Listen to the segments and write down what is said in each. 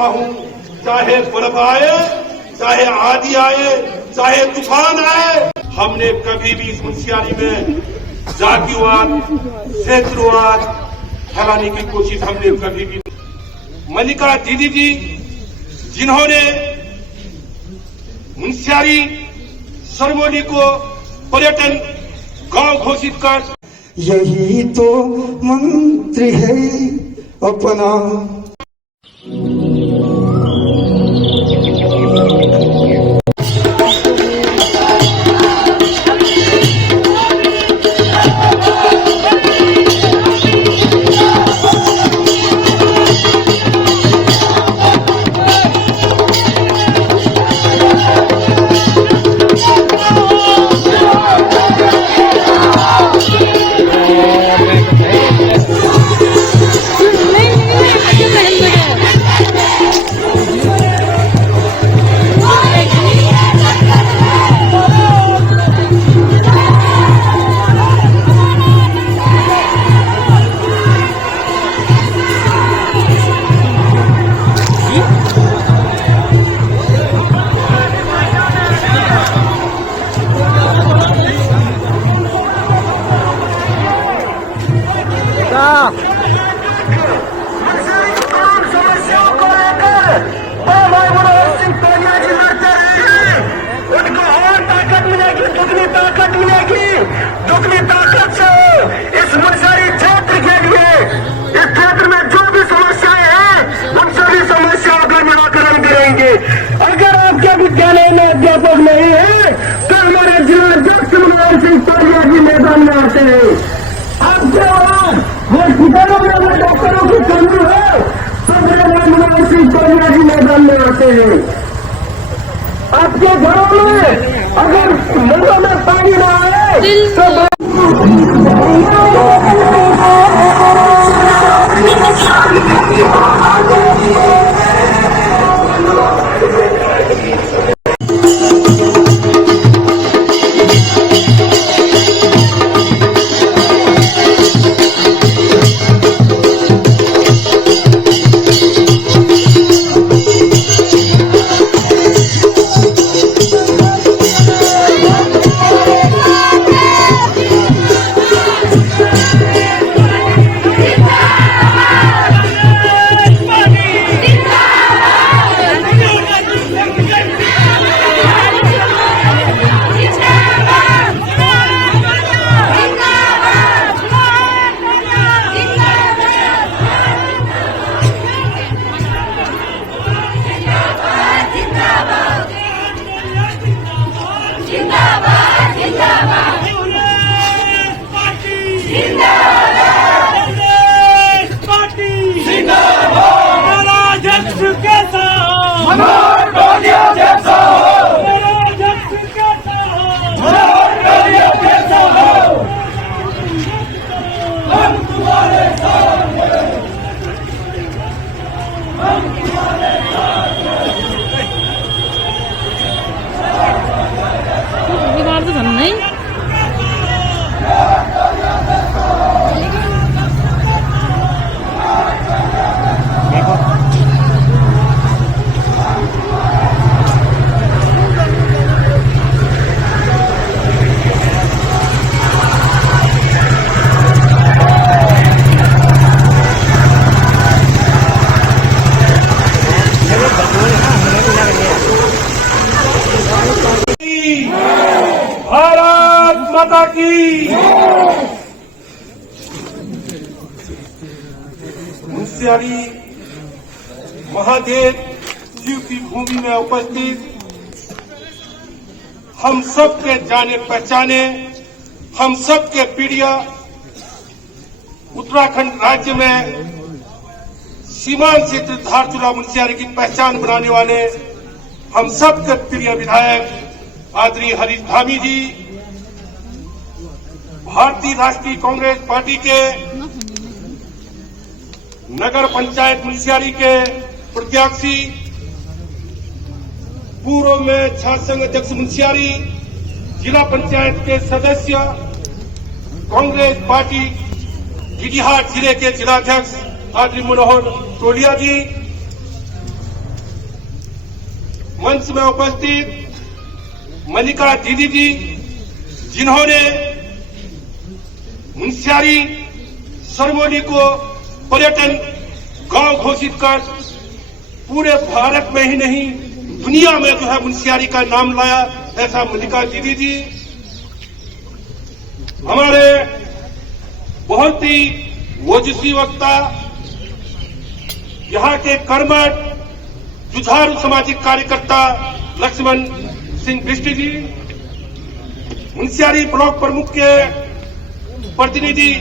रहा हूं, चाहे बर्फ आए, चाहे आंधी आए, चाहे तूफान आए, हमने कभी भी इस मुंशियारी में जातिवाद, क्षेत्रवाद फैलाने की कोशिश हमने कभी भी। मल्लिका दीदी जी जिन्होंने मुंशियारी सरमोली को पर्यटन गांव घोषित कर, यही तो मंत्र है अपना। दुगनी ताकत से इस मुंशियारी क्षेत्र के लिए, इस क्षेत्र में जो भी समस्याएं हैं उन सभी समस्याओं का निराकरण करेंगे। अगर आपके विद्यालय में अध्यापक नहीं है तो हमारे जिलाध्यक्ष मनोहर सिंह तोलिया जी मैदान में आते हैं। आपके वहां हॉस्पिटलों में डॉक्टरों की कमी है तो मनोहर सिंह तोलिया जी मैदान में आते हैं। आपके घरों में अगर मुंह में पानी ना आए तो माता की। मुंशियारी महादेव शिव की भूमि में उपस्थित हम सब के जाने पहचाने, हम सब के प्रिय उत्तराखंड राज्य में सीमांत क्षेत्र धारचूला मुंशियारी की पहचान बनाने वाले हम सब के प्रिय विधायक आदरणीय हरीश धामी जी, भारतीय राष्ट्रीय कांग्रेस पार्टी के नगर पंचायत मुंशियारी के प्रत्याशी, पूर्व में छात्र संघ अध्यक्ष मुंशियारी, जिला पंचायत के सदस्य, कांग्रेस पार्टी गिरिहाट जिले के जिलाध्यक्ष आदरणीय मनोहर तोलिया जी, मंच में उपस्थित मल्लिका दीदी जी, जिन्होंने मुनस्यारी सरमोली को पर्यटन गांव घोषित कर पूरे भारत में ही नहीं दुनिया में जो है मुनस्यारी का नाम लाया, ऐसा मल्लिका दीदी जी हमारे बहुत ही ओजस्वी वक्ता, यहाँ के कर्मठ जुझारू सामाजिक कार्यकर्ता लक्ष्मण सिंह बिष्ट जी, मुनस्यारी ब्लॉक प्रमुख के प्रतिनिधि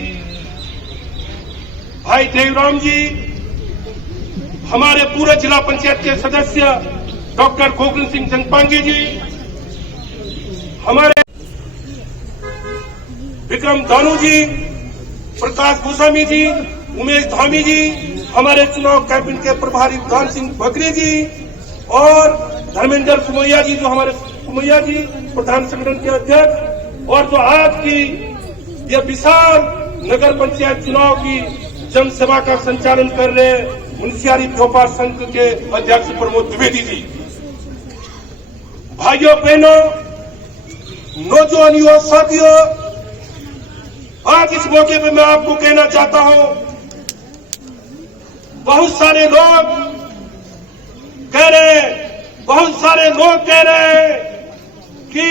भाई देवराम जी, हमारे पूरे जिला पंचायत के सदस्य डॉक्टर गोकुल सिंह जंगपांगे जी, हमारे विक्रम दानू जी, प्रकाश गोस्वामी जी, उमेश धामी जी, हमारे चुनाव कैबिन के प्रभारी उधान सिंह बकरी जी और धर्मेंद्र कुमैया जी, जो हमारे कुमैया जी प्रधान संगठन के अध्यक्ष, और जो आज की ये विशाल नगर पंचायत चुनाव की जनसभा का संचालन कर रहे मुनस्यारी व्यापार संघ के अध्यक्ष प्रमोद द्विवेदी जी। भाइयों बहनों, नौजवानियों, साथियों, आज इस मौके पे मैं आपको कहना चाहता हूं, बहुत सारे लोग कह रहे हैं कि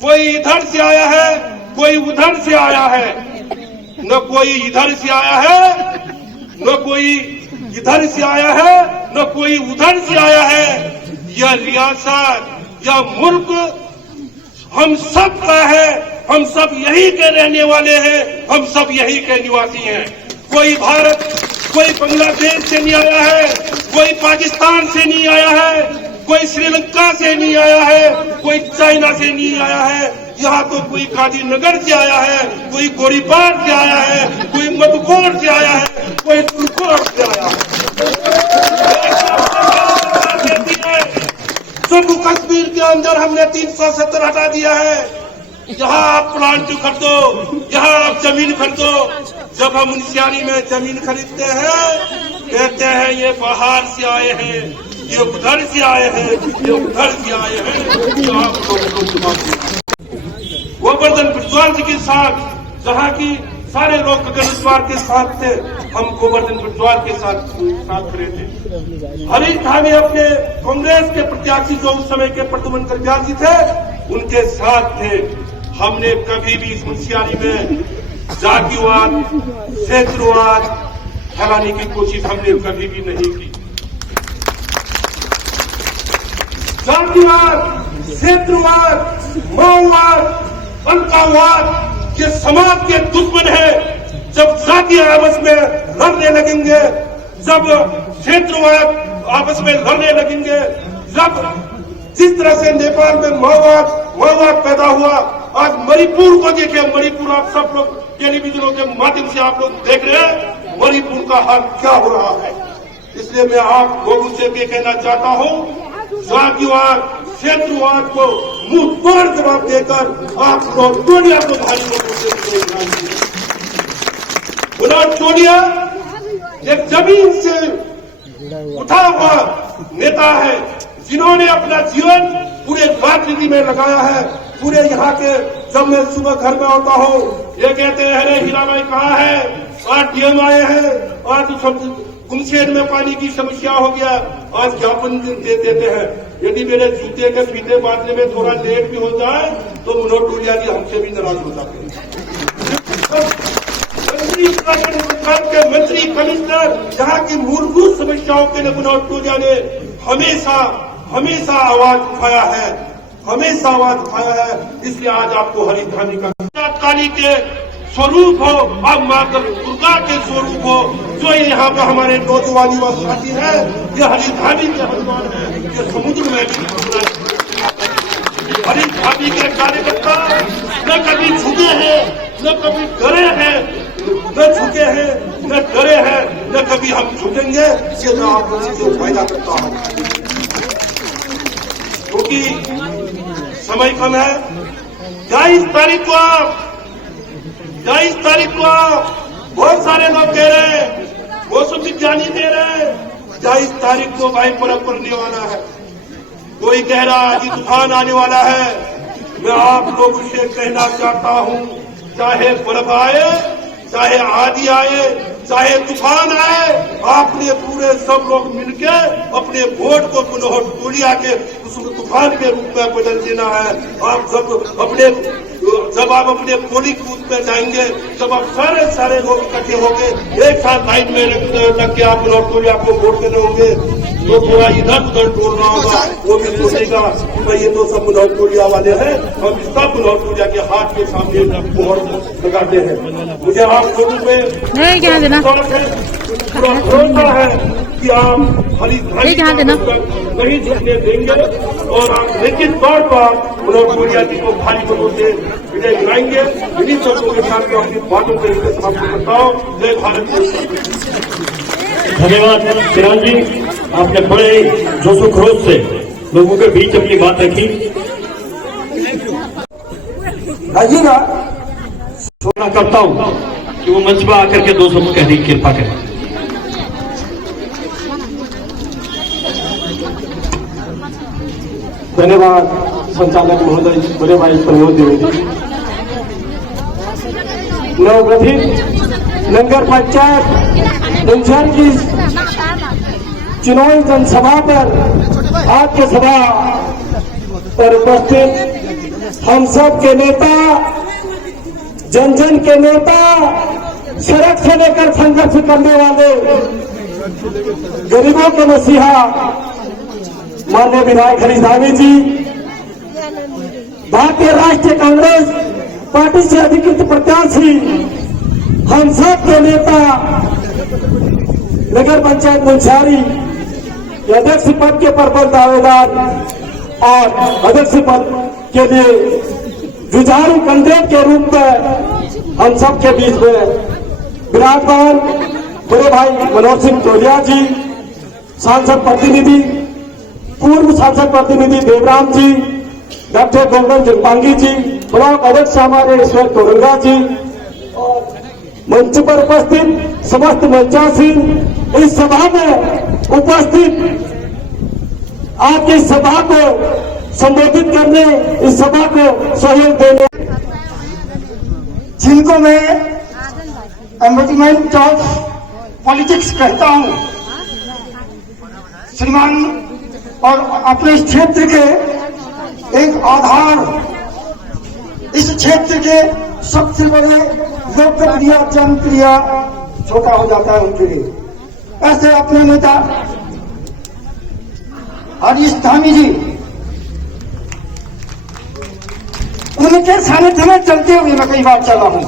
कोई इधर से आया है, कोई उधर से आया है, न कोई इधर से आया है, न कोई इधर से आया है, न कोई उधर से आया है। यह रियासत, यह मुल्क हम सब का है, हम सब यही के रहने वाले हैं, हम सब यही के निवासी हैं। कोई भारत, कोई बांग्लादेश से नहीं आया है, कोई पाकिस्तान से नहीं आया है, कोई श्रीलंका से नहीं आया है, कोई चाइना से नहीं आया है, यहाँ तो कोई गांधीनगर से आया है, कोई गोरीपार से आया है, कोई मधुकोट से आया है, कोई तुलकोट से आया है। जम्मू कश्मीर के अंदर हमने 370 हटा दिया है। यहाँ आप प्लांट खरीदो, यहाँ आप जमीन खरीदो। जब हम मुनस्यारी में जमीन खरीदते हैं, कहते हैं ये बाहर से आए हैं, ये उधर से आए हैं, ये उधर से आए हैं। तो आप गोवर्धन बिरजवाल जी के साथ, जहाँ की सारे लोग गगनस्वार के साथ थे, हम गोवर्धन बिरजवाल के साथ खड़े थे। हरीश धामी अपने कांग्रेस के प्रत्याशी जो उस समय के प्रद्युमन करजाल जी थे, उनके साथ थे। हमने कभी भी इस मुनस्यारी में जातिवाद, क्षेत्रवाद फैलाने की कोशिश हमने कभी भी नहीं की। जातिवाद, क्षेत्रवाद, माओवाद, अलगाववाद ये समाज के दुश्मन है। जब जाति आपस में लड़ने लगेंगे, जब क्षेत्रवाद आपस में लड़ने लगेंगे, जब जिस तरह से नेपाल में माओवाद पैदा हुआ, आज मणिपुर को देखिए, मणिपुर आप सब लोग टेलीविजनों के माध्यम से आप लोग देख रहे हैं, मणिपुर का हाल क्या हो रहा है। इसलिए मैं आप लोगों से भी कहना चाहता हूँ, जातिवाद, क्षेत्रवाद को मुंह तोड़ जवाब देकर आप लोग टोलिया को भारी लोगों से टोलिया एक जमीन से उठा हुआ नेता है, जिन्होंने अपना जीवन पूरे राजनीति में लगाया है। पूरे यहाँ के, जब मैं सुबह घर में आता हूँ, ये कहते हैं अरे हीरा भाई कहाँ है, आज डीएम आए हैं, आज गुमशेर में पानी की समस्या हो गया, आज ज्ञापन दे देते हैं। यदि मेरे जूते के फीते बांधने में थोड़ा लेट भी हो जाए तो मनोज टोलिया जी हमसे भी नाराज हो जाते हैं। के मंत्री, कमिश्नर, यहाँ की मूलभूत समस्याओं के लिए मनोज टोलिया ने हमेशा आवाज उठाया है, हमेशा आवाज उठाया है। इसलिए आज आपको हरी धामी का काली के स्वरूप हो, अब मां दुर्गा के स्वरूप हो, जो यहाँ पर हमारे नौजवानी व साथी है, ये हरी धामी के हनुमान है, ये समुद्र में भी हरी धामी के कार्यकर्ता न कभी झुके हैं, न कभी डरे हैं, न झुके हैं, न डरे हैं, न कभी हम झुकेंगे। ये मैं आप लोगों से फायदा करता हूँ, क्योंकि समय कम है। 22 तारीख को बहुत सारे लोग कह रहे हैं, मौसम विज्ञानी दे रहे हैं, 22 तारीख को भाई पर्व पड़ने वाला है। कोई कह रहा है कि तूफान आने वाला है। मैं आप लोगों से कहना चाहता हूं, चाहे पर्व आए, चाहे आंधी आए, चाहे तूफान आए, आपने पूरे सब लोग मिलकर अपने वोट को पुनः के उस तूफान के रूप में बदल देना है। आप सब अपने, जब आप अपने पोलिंग बूथ में जाएंगे, जब आप सारे लोग इकट्ठे होंगे, एक साथ लाइन में लग के आप आपको वोट देने होंगे, तो थोड़ा इधर उधर टोल रहा होगा, वो भी सोचेगा भाई ये तो सब मुनौर वाले हैं, हम सब मुनौर के हाथ के सामने मोहर लगाते हैं। मुझे आप लोगों में पूरा भरोसा है कि आप हरी नहीं जीतने देंगे और आप निश्चित तौर पर मुनौर जी को भारी मतों से विजय दिलाएंगे। इन्हीं शब्दों के साथ मैं अपनी बातों के लिए समाप्त करता हूँ। जय भारत। धन्यवाद किरण जी, आपने बड़े जोशो खरोश से लोगों के बीच अपनी बात रखी। आइएगा, मैं करता हूं कि वो मंच पर आकर के दो शब्द कहने की कृपा करें। धन्यवाद संचालक महोदय, बड़े भाई प्रमोद द्विवेदी। नवगठित नगर पंचायत मुंसर की चुनावी जनसभा पर आज की सभा पर उपस्थित हम सब के नेता, जन जन के नेता, सड़क से लेकर संघर्ष करने वाले गरीबों के मसीहा माननीय विधायक हरीश धामी जी, भारतीय राष्ट्रीय कांग्रेस पार्टी से अधिकृत प्रत्याशी, हम सब के नेता, नगर पंचायत मुंसारी अध्यक्ष पद के प्रबल दावेदार और अध्यक्ष पद के लिए जुझारू कैंडिडेट के रूप में हम सब के बीच में विराजमान बड़े भाई मनोहर सिंह तोलिया जी, सांसद प्रतिनिधि, पूर्व सांसद प्रतिनिधि देवराम जी, डॉक्टर गोल्डन जगपांगी जी, ब्लॉक अध्यक्ष हमारे ईश्वर कोरंगा जी और मंच पर उपस्थित समस्त मंचासी, इस सभा में उपस्थित आज की सभा को संबोधित करने, इस सभा को सहयोग देने, जिनको मैं एम्बेडमेंट ऑफ पॉलिटिक्स कहता हूं, श्रीमान, और अपने इस क्षेत्र के एक आधार, इस क्षेत्र के सबसे बड़े लोकप्रिय जनप्रिय छोटा हो जाता है उनके लिए, ऐसे अपने नेता हरीश धामी जी, उनके सानिध्य में चलते हुए मैं कई बार चला हूं।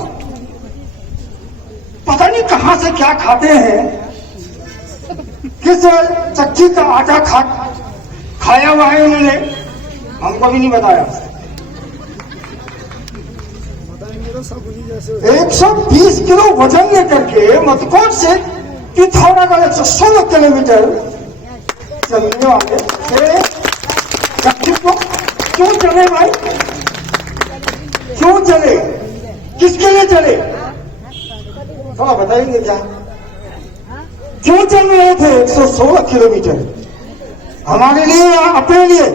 पता नहीं कहां से क्या खाते हैं, किस चक्की का आटा खाया हुआ है उन्होंने, हमको भी नहीं बताया। 120 किलो वजन लेकर के मतकोट से पिथौरागढ़ 116 किलोमीटर चलने वाले को क्यों चले भाई, क्यों चले, किसके लिए चले, थोड़ा बताएंगे क्या, क्यों चल रहे थे 116 किलोमीटर? हमारे लिए या अपने लिए?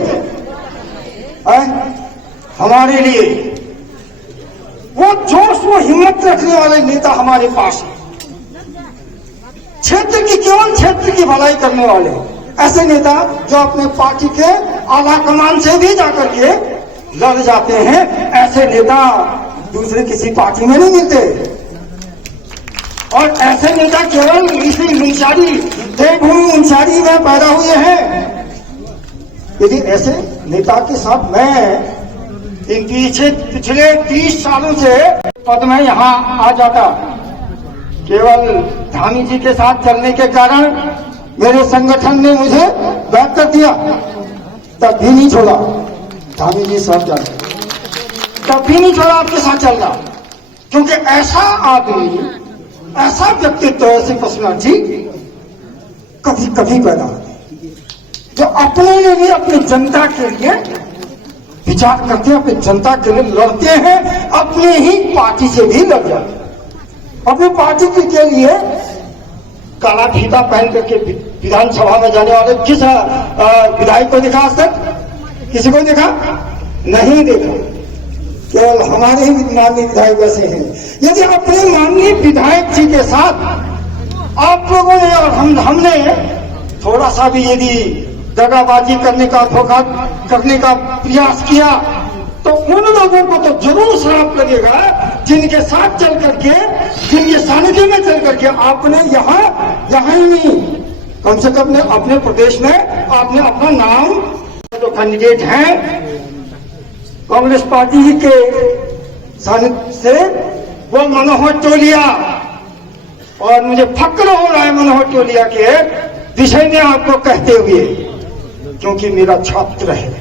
हमारे लिए। वो जोश, वो हिम्मत रखने वाले नेता हमारे पास है, क्षेत्र की, केवल क्षेत्र की भलाई करने वाले ऐसे नेता जो अपने पार्टी के आला कमान से भी जाकर के लड़ जाते हैं, ऐसे नेता दूसरे किसी पार्टी में नहीं मिलते। और ऐसे नेता केवल इसी मुंसारी, देवभूमि मुंसारी में पैदा हुए हैं। यदि ऐसे नेता के साथ मैं इन पिछले 30 सालों से पद में यहाँ आ जाता, केवल धामी जी के साथ चलने के कारण मेरे संगठन ने मुझे बैक कर दिया, तब भी नहीं छोड़ा धामी जी साथ जाना, तब भी नहीं छोड़ा आपके साथ चलना, क्योंकि ऐसा आदमी, ऐसा व्यक्तित्व, ऐसी पर्सनालिटी कभी कभी पैदा होती है जो अपने लिए, अपनी जनता के लिए विचार करते हैं, अपनी जनता के लिए लड़ते हैं, अपनी ही पार्टी से भी लड़ जाते हैं, अपनी पार्टी के लिए काला फीता पहन करके विधानसभा में जाने वाले किस विधायक को देखा आज तक? किसी को देखा? नहीं देखा। केवल हमारे ही माननीय विधायक ऐसे हैं। यदि अपने माननीय विधायक जी के साथ आप लोगों ने और हमने थोड़ा सा भी यदि दगाबाजी करने का, धोखा करने का प्रयास किया तो उन लोगों को तो जरूर श्राप लगेगा जिनके साथ चल करके, जिनके सानिध्य में चल करके आपने यहाँ ही नहीं, कम से कम अपने प्रदेश में आपने अपना नाम, जो कैंडिडेट हैं कांग्रेस पार्टी के सानिध्य से, वो मनोहर टोलिया, और मुझे फक्र हो रहा है मनोहर टोलिया के विषय में आपको कहते हुए, क्योंकि मेरा छात्र है।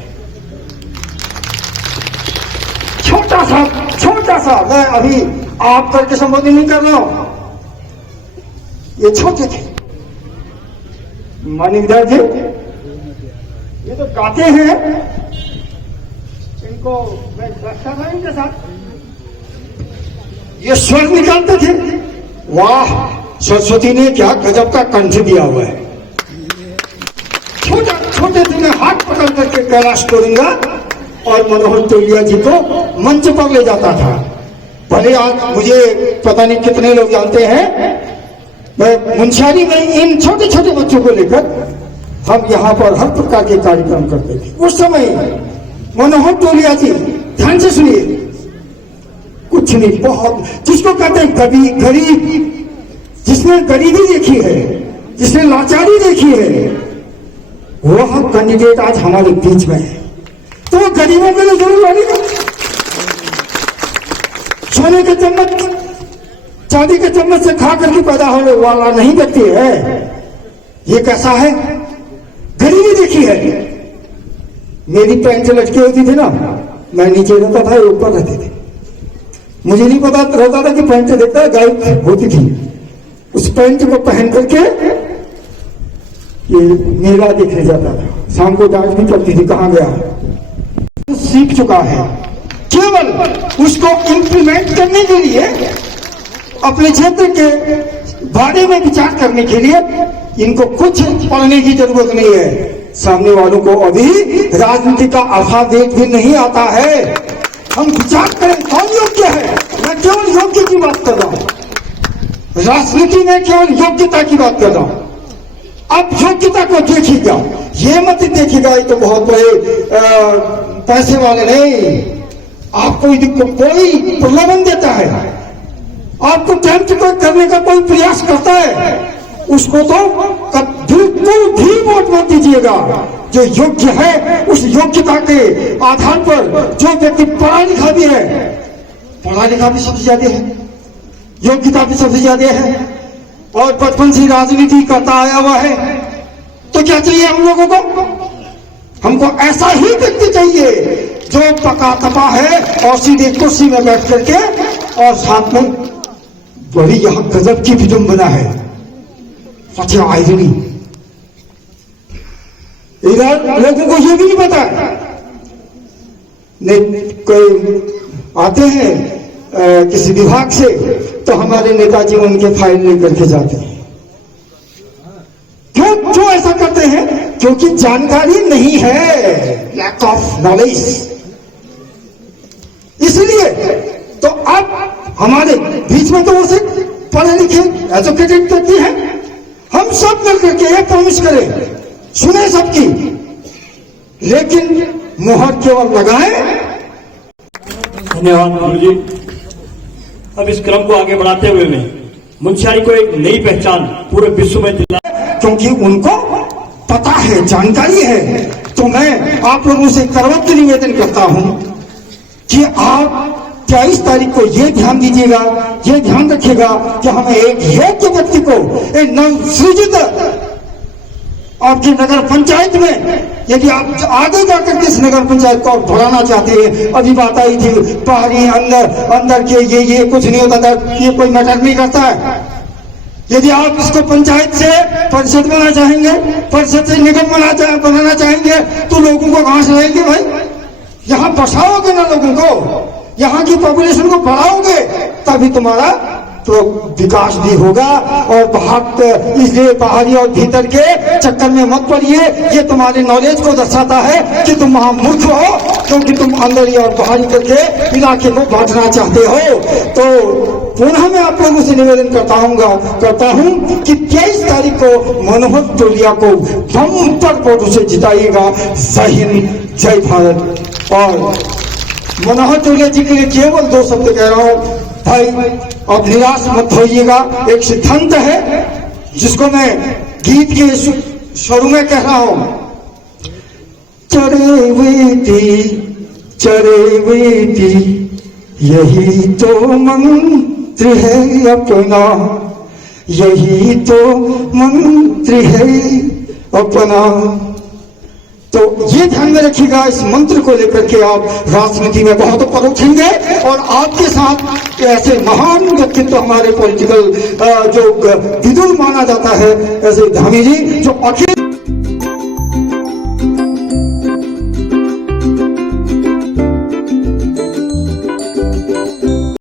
छोटा सा मैं अभी आप करके संबोधन नहीं कर रहा हूं, ये छोटे थे माननीय विधायक जी, ये तो गाते हैं, इनको मैं रखता था इनके साथ, ये स्वर निकालते थे। वाह, सरस्वती ने क्या गजब का कंठ दिया हुआ है। छोटे से मैं हाथ पकड़ करके कैलाश तोड़ूंगा और मनोहर टोलिया जी को मंच पर ले जाता था। भले आज मुझे पता नहीं कितने लोग जानते हैं, मैं मुंशियारी में इन छोटे छोटे बच्चों को लेकर हम यहाँ पर हर प्रकार के कार्यक्रम करते थे। उस समय मनोहर टोलिया जी, ध्यान से सुनिए, कुछ नहीं, बहुत, जिसको कहते हैं कभी गरीब, जिसने गरीबी देखी है, जिसने लाचारी देखी है, वह कैंडिडेट आज हमारे बीच में है। तो वो गरीबों के लिए जरूर लड़ेगा। सोने के चम्मच, चांदी के चम्मच से खा करके पैदा होने वाला नहीं व्यक्ति है। ये कैसा है? गरीबी देखी है। मेरी पैंट लटकी होती थी ना, मैं नीचे रहता था, ऊपर रहते थे, मुझे नहीं पता रहता था कि पैंट देखता गायब होती थी। उस पैंट को पहन करके ये मेला देखने जाता था, शाम को डांट भी पड़ती थी, कहाँ गया। सीख चुका है, केवल उसको इंप्लीमेंट करने के लिए, अपने क्षेत्र के बारे में विचार करने के लिए इनको कुछ पढ़ने की जरूरत नहीं है। सामने वालों को अभी राजनीति का अल्फाबेट भी नहीं आता है। हम विचार करें कौन योग्य है। मैं केवल योग्य की बात कर रहा हूं, राजनीति में केवल योग्यता की बात कर रहा हूं। आप योग्यता को देखिएगा, ये मत देखिएगा ये तो बहुत बड़े पैसे वाले नहीं। आपको कोई प्रलोभन देता है, आपको टेम्प्ट करने का कोई प्रयास करता है, उसको तो बिल्कुल भी वोट मत दीजिएगा। जो योग्य है, उस योग्यता के आधार पर जो व्यक्ति पढ़ा लिखा भी है, पढ़ा लिखा भी सबसे ज्यादा है, योग्यता भी सबसे ज्यादा है, और बचपन से राजनीति करता आया हुआ है, तो क्या चाहिए हम लोगों को? हमको ऐसा ही व्यक्ति चाहिए जो पका तपा है और सीधे कुर्सी में बैठ करके, और साथ में बड़ी यहां गजब की विडंबना है, सच्चा आइजनी। इधर लोगों को ये भी नहीं पता, कोई आते हैं किसी विभाग से, तो हमारे नेताजी उनके फाइल लेकर के जाते हैं। क्यों ऐसा करते हैं? क्योंकि जानकारी नहीं है, लैक ऑफ नॉलेज। इसलिए तो अब हमारे बीच में तो वो पढ़े लिखे एजुकेटेड व्यक्ति हैं, हम सब मिलकर के एक प्रॉमिस करें, सुने सबकी, लेकिन मुहर केवल लगाए। धन्यवाद गुरु जी। अब इस क्रम को आगे बढ़ाते हुए मैं मुंशियारी को एक नई पहचान पूरे विश्व में दिला, क्योंकि उनको पता है, जानकारी है। तो मैं आप लोगों से करवत निवेदन करता हूं कि आप 23 तारीख को ये ध्यान दीजिएगा, ये ध्यान रखिएगा कि हमें एक योग्य व्यक्ति को, एक नवसृजित आपकी नगर पंचायत में, यदि आप आगे जाकर के इस नगर पंचायत को बढ़ाना चाहते हैं, अभी बात आई थी बाहरी अंदर के ये कुछ नहीं होता था, ये कोई मैटर नहीं करता है। यदि आप इसको पंचायत से परिषद बनाना चाहेंगे, परिषद से निगम बनाना चाहेंगे, तो लोगों को कहां से लाएंगे भाई? यहाँ बसाओगे ना लोगों को, यहाँ की पॉपुलेशन को बढ़ाओगे, तभी तुम्हारा तो विकास भी होगा। और बहुत इसलिए बाहरी और भीतर के चक्कर में मत पड़िए। ये तुम्हारे नॉलेज को दर्शाता है कि तुम महामूर्ख हो, क्योंकि तुम अंदर और बाहरी करके इलाके को बांटना चाहते हो। तो पुनः मैं आप लोगों से निवेदन करता हूं कि 23 तारीख को मनोहर टोलिया को बम्पर वोटों से जिताइएगा। जय हिंद, जय भारत। और मनोहर टोलिया जी के लिए केवल 2 शब्द कह रहा हूं, भाई अब निराश मत होइएगा। एक सिद्धांत है जिसको मैं गीत के शुरू में कह रहा हूं, चरे वेती यही तो मंत्र है अपना, यही तो मंत्र है अपना। तो ये ध्यान में रखिएगा, इस मंत्र को लेकर के आप राजनीति में बहुत ऊपर उठेंगे। और आपके साथ ऐसे महान व्यक्तित्व हमारे पॉलिटिकल जो विदुर माना जाता है, ऐसे धामी जी जो अखिल